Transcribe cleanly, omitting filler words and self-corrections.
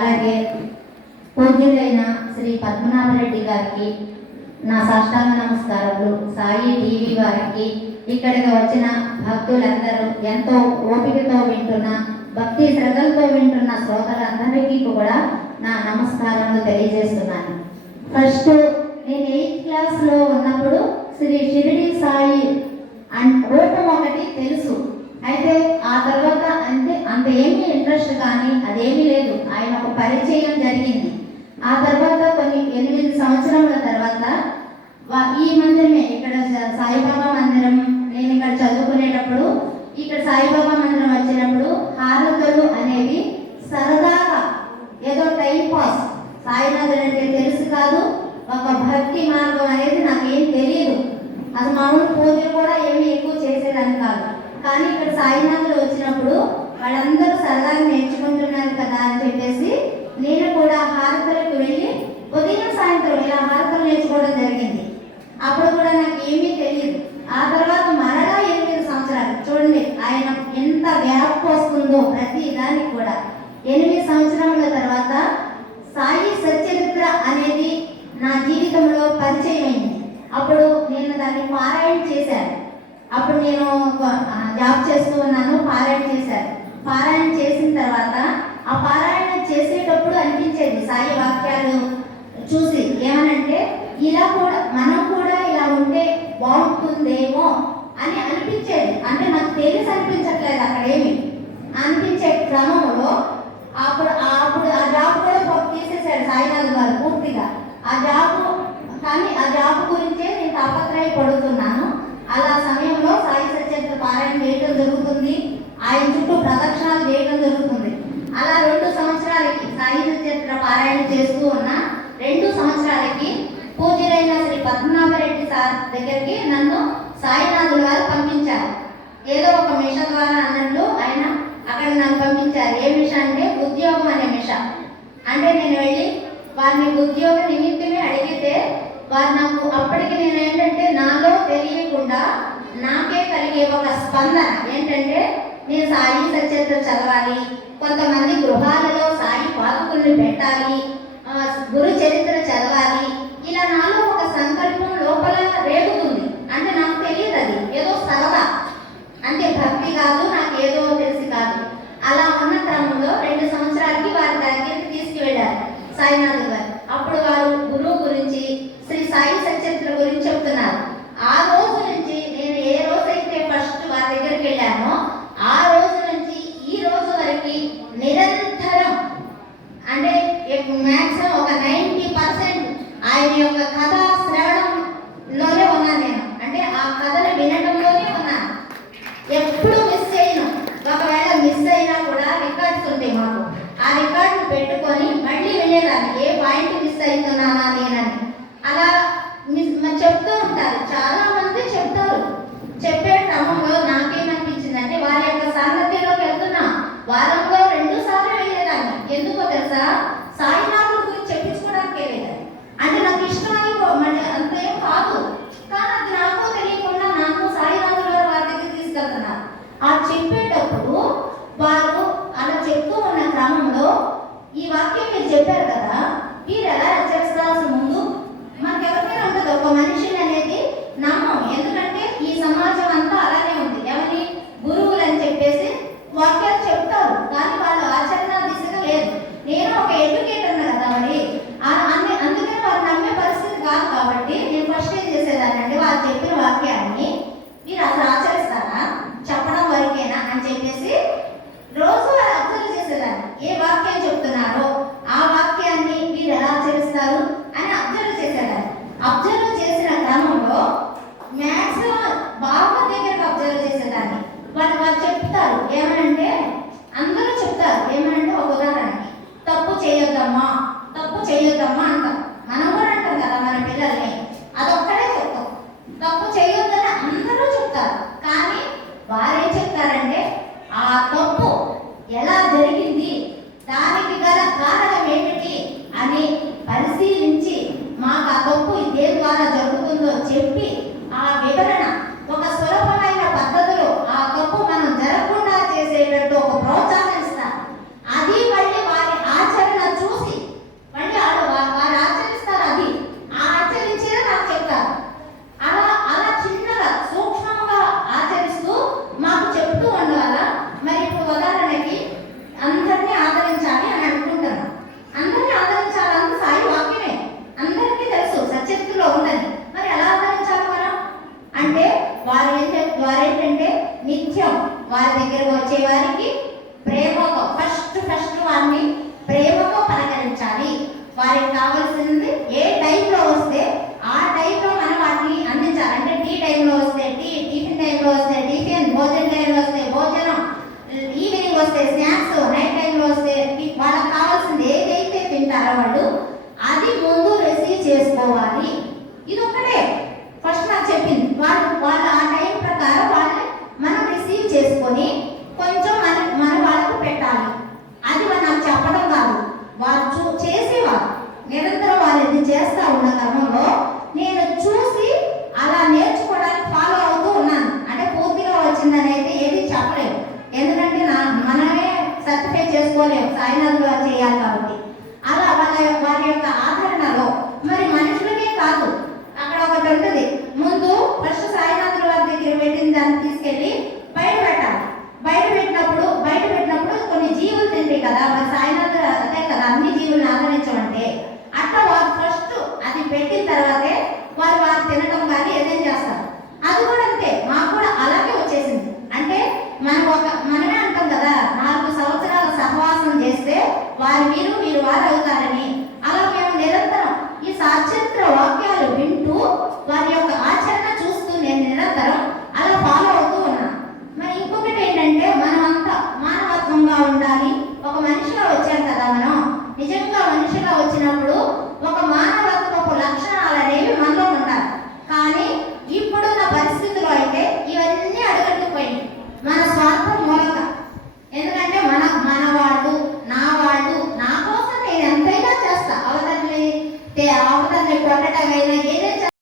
అలాగే పూజ్యులైన శ్రీ పద్మనాభరెడ్డి గారికి నా సాష్టాంగ నమస్కారాలు. సాయి టీవీ వారికి, ఇక్కడికి వచ్చిన భక్తులందరూ, ఎంతో ఓపికతో వింటున్న, భక్తి శ్రద్ధలతో వింటున్న శ్రోతలందరికీ కూడా నా నమస్కారాలు తెలియజేస్తున్నాను. ఫస్ట్ నేను 8th క్లాస్లో ఉన్నప్పుడు శ్రీ షిరిడి సాయి రూపం ఒకటి తెలుసు. అయితే ఆ తర్వాత అంత ఏమీ ఇంట్రెస్ట్ కానీ అదేమీ లేదు. ఆయన ఒక పరిచయం జరిగింది. ఆ తర్వాత కొన్ని 8 సంవత్సరాల తర్వాత ఈ మందిరమే, ఇక్కడ సాయిబాబా మందిరం, నేను ఇక్కడ చదువుకునేటప్పుడు ఇక్కడ సాయిబాబా మందిరం వచ్చినప్పుడు హారతులు అనేవి సరదాగా ఏదో టైం పాస్, సాయినాథుడు అంటే తెలుసు కాదు, ఒక భక్తి మార్గం అనేది నాకేం తెలియదు. అసలు మామూలు పూజలు కూడా ఏమీ ఎక్కువ చేసేదాన్ని కాదు. కానీ ఇక్కడ సాయినాథుడు వచ్చినప్పుడు వాళ్ళందరూ సరదాగా నేర్చుకుంటున్నారు కదా అని చెప్పేసి నేను కూడా హారతులకు వెళ్ళి ఉదయం సాయంత్రం ఇలా హారతులు నేర్చుకోవడం జరిగింది. అప్పుడు కూడా నాకు ఏమీ తెలియదు. ఆ తర్వాత మరలా 8 సంవత్సరాలు చూడండి, ఆయన ఎంత గ్యాప్ వస్తుందో ప్రతి దానికి కూడా. 8 సంవత్సరాల తర్వాత సాయి సచ్చరిత్ర అనేది నా జీవితంలో పరిచయం అయింది. అప్పుడు నేను దాన్ని పారాయణ చేశాను. అప్పుడు నేను జాబ్ చేస్తూ ఉన్నాను, పారాయణ చేశాను. పారాయణ చేసిన తర్వాత ఆ పారాయణ చేసేటప్పుడు అనిపించేది సాయి వాక్యాలు చూసి ఏమనంటే, ఇలా కూడా మనం కూడా ఇలా ఉంటే బాగుంటుందేమో అని అనిపించేది. అంటే నాకు తెలిసి అనిపించట్లేదు అక్కడేమి అనిపించే క్రమంలో అప్పుడు ఆ జాబ్ కూడా తీసేశాడు సాయినాథ్ గారు పూర్తిగా ఆ జాబ్. కానీ ఆ జాబ్ గురించే నేను తాపత్రయపడుతున్నాను. అలా సమయంలో సాయి సచ్చరిత్ర పారాయణ చేయడం జరుగుతుంది, ఆయన చుట్టూ ప్రదక్షిణాలు చేయడం జరుగుతుంది. అలా 2 సంవత్సరాలకి సాయి సచ్చరిత్ర పారాయణ చేస్తూ ఉన్న 2 సంవత్సరాలకి పూజ్యులైన శ్రీ పద్మనాభరెడ్డి సార్ దగ్గరికి నన్ను సాయినాథులు గారు పంపించారు. ఏదో ఒక మిష ద్వారా అన్నట్లు ఆయన అక్కడ నన్ను పంపించారు. ఏ మిష అంటే ఉద్యోగం అనే మిష. అంటే నేను వెళ్ళి వారిని ఉద్యోగ నిమిత్తమే అడిగితే వారు నాకు అప్పటికి నేను ఏంటంటే నాలో తెలియకుండా నాకే కలిగే ఒక స్పందన ఏంటంటే, నేను సాయి సచ్చరిత్ర చదవాలి, కొంతమంది గృహాలలో సాయి పాదుకుల్ని పెట్టాలి, గురు చరిత్ర చదవాలి, ఇలా నాలో ఒక సంకల్పం లోపల రేగుతుంది. అంటే నాకు తెలియదు, అది ఏదో సరదా, అంటే భక్తి కాదు, నాకు ఏదో తెలిసి కాదు. అలా ఉన్న క్రమంలో 2 సంవత్సరాలకి వారి దగ్గరికి తీసుకువెళ్ళారు సాయినాథ్ గారు. అప్పుడు వారు గురువు గురించి, శ్రీ సాయి సచ్చరిత్ర గురించి చెప్తున్నారు. ఆ రోజు నుంచి నేను ఏ రోజైతే ఫస్ట్ వారి దగ్గరికి వెళ్ళానో ఆ రోజు నుంచి ఈ రోజు వరకు నిరంతరం, అంటే మ్యాక్సిమం ఒక 90% ఆయన యొక్క కథ శ్రవణంలోనే ఉన్నాను నేను. అంటే ఆ కథను వినడంలోనే ఉన్నాను. ఎప్పుడు మిస్ చేయను. ఒకవేళ మిస్ అయినా కూడా రికార్డ్స్ ఉంటాయి మాకు. ఆ రికార్డులు పెట్టుకొని మళ్ళీ వినేదాన్ని, ఏ పాయింట్ మిస్ అవుతున్నానా నేనని. అలా చెప్తూ ఉంటారు, చాలా మంది చెప్తారు. చెప్పే క్రమంలో నాకేమనిపించిందంటే, వారి యొక్క సాంగత్యంలోకి వెళ్తున్నా వారంలో 2 సార్లు వెళ్ళేదాన్ని. ఎందుకో తెలుసా, సాయినాథుడి గురించి చెప్పించుకోవడానికి వెళ్ళేదాన్ని. అంటే నాకు ఇష్టమని అంతేం కాదు, కానీ అది నాకు తెలియకుండా నాకు సాయినాథుడు గారు వారి దగ్గర తీసుకెళ్తున్నారు. ఆ చెప్పేటప్పుడు వారు అలా చెప్తూ ఉన్న క్రమంలో ఈ వాక్యం మీరు చెప్పారు కదా, మీరు ఎలా చేస్తారు వారికి కావాల్సింది ఏ టైంలో వస్తే ఆ టైంలో మనం వాటిని అందించాలి. అంటే టీ టైంలో వస్తే టీ, టిఫిన్ టైంలో వస్తే టిఫిన్, భోజనం టైంలో వస్తే భోజనం, ఈవినింగ్ వస్తే స్నాక్స్, నైట్ టైంలో వస్తే వాళ్ళకి కావాల్సింది ఏదైతే తింటారో వాళ్ళు అది ముందు రిసీవ్ చేసుకోవాలి. ఇది ఒక్కటే ఫస్ట్ నాకు చెప్పింది. వాళ్ళు ఆ టైం ప్రకారం వాళ్ళని మనం రిసీవ్ చేసుకొని కొంచెం మన వాళ్ళకు పెట్టాలి. అది నాకు చెప్పడం కాదు, వాళ్ళు చేసేవారు. నిరంతరం వాళ్ళు ఇది చేస్తూ ఉన్న క్రమంలో నేను చూసి అలా నేర్చుకోవడానికి ఫాలో అవుతూ ఉన్నాను. అంటే పూర్తిగా వచ్చిందనేది ఏది చెప్పలేము, ఎందుకంటే మనమే సర్టిఫై చేసుకోలేము, సాయినాథులు చేయాలి కాబట్టి. అలా వారి యొక్క ఆదరణలో మరి మనుషులకే కాదు, అక్కడ ఒకటి ఉంటుంది, ముందు ఫస్ట్ సాయినాథుల వారి దగ్గర పెట్టిన దాన్ని తీసుకెళ్ళి బయట పెట్టాలి. బయట పెట్టినప్పుడు కొన్ని జీవులు తింటాయి కదా, మరి సాయినాథులు అదే కదా అన్ని జీవులను ఆదరించమంటే. అట్లా వారు ఫస్ట్ అది పెట్టిన తర్వాతే వారు తినడం కానీ ఏదైనా చేస్తారు. అది కూడా అంతే, మాకు కూడా అలాగే వచ్చేసింది. అంటే మనమే అంటాం కదా, 4 సంవత్సరాల సహవాసం చేస్తే మీరు వారు అవుతారని. అలా మేము నిరంతరం ఈ సాక్షాత్ర వాక్యాలు వింటూ వారి యొక్క ఆచరణ చూస్తూ నేను నిరంతరం అలా ఫాలో అవుతూ ఉన్నాను. మరి ఇంకొకటి ఏంటంటే మనమంతా మానవత్వంగా ఉండాలి. ఒక మనిషిగా వచ్చాం కదా, మనం నిజంగా మనిషిగా వచ్చినప్పుడు ఒక మానవత్వపు లక్షణాలు అనేవి మనలో ఉండాలి. కానీ ఇప్పుడున్న పరిస్థితుల్లో అయితే ఇవన్నీ అడుగట్టుకుపోయింది మన స్వార్థం మూలంగా. ఎందుకంటే మన వాళ్ళు, నా కోసం నేను ఎంతైనా చేస్తా, అవతల్ని కొట్టడమైనా